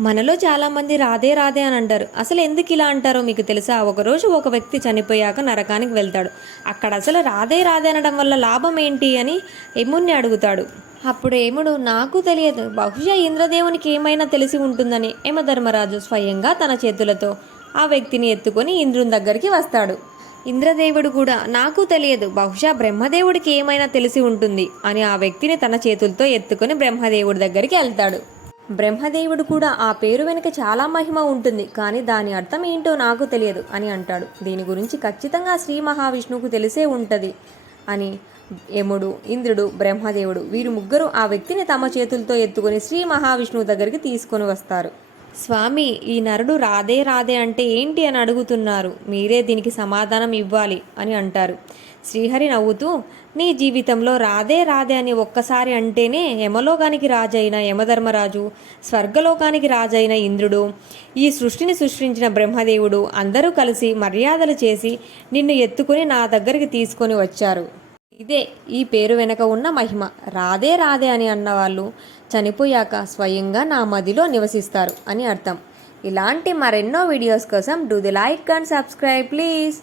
మనలో చాలామంది రాదే రాదే అని అంటారు. అసలు ఎందుకు ఇలా అంటారో మీకు తెలుసా? ఒకరోజు ఒక వ్యక్తి చనిపోయాక నరకానికి వెళ్తాడు. అక్కడ అసలు రాదే రాదే అనడం వల్ల లాభం ఏంటి అని యముణ్ణి అడుగుతాడు. అప్పుడు ఏముడు నాకు తెలియదు. బహుశా ఇంద్రదేవునికి ఏమైనా తెలిసి ఉంటుందని యమధర్మరాజు స్వయంగా తన చేతులతో ఆ వ్యక్తిని ఎత్తుకొని ఇంద్రుని దగ్గరికి వస్తాడు. ఇంద్రదేవుడు కూడా నాకు తెలియదు. బహుశా బ్రహ్మదేవుడికి ఏమైనా తెలిసి ఉంటుంది అని ఆ వ్యక్తిని తన చేతులతో ఎత్తుకొని బ్రహ్మదేవుడి దగ్గరికి వెళ్తాడు. బ్రహ్మదేవుడు కూడా ఆ పేరు వెనుక చాలా మహిమ ఉంటుంది కానీ దాని అర్థం ఏంటో నాకు తెలియదు అని అంటాడు. దీని గురించి ఖచ్చితంగా శ్రీ మహావిష్ణువుకు తెలిసే ఉంటుంది అని యముడు ఇంద్రుడు బ్రహ్మదేవుడు వీరు ముగ్గురు ఆ వ్యక్తిని తమ చేతులతో ఎత్తుకొని శ్రీ మహావిష్ణువు దగ్గరికి తీసుకొని వస్తారు. స్వామి ఈ నరుడు రాదే రాదే అంటే ఏంటి అని అడుగుతున్నారు. మీరే దీనికి సమాధానం ఇవ్వాలి అని అంటారు. శ్రీహరి నవ్వుతూ నీ జీవితంలో రాదే రాదే అని ఒక్కసారి అంటేనే యమలోకానికి రాజైన యమధర్మరాజు స్వర్గలోకానికి రాజైన ఇంద్రుడు ఈ సృష్టిని సృష్టించిన బ్రహ్మదేవుడు అందరూ కలిసి మర్యాదలు చేసి నిన్ను ఎత్తుకుని నా దగ్గరికి తీసుకొని వచ్చారు. ఇదే ఈ పేరు వెనక ఉన్న మహిమ. రాదే రాదే అని అన్నవాళ్ళు చనిపోయాక స్వయంగా నా మదిలో నివసిస్తారు అని అర్థం. ఇలాంటి మరెన్నో వీడియోస్ కోసం do the like and subscribe please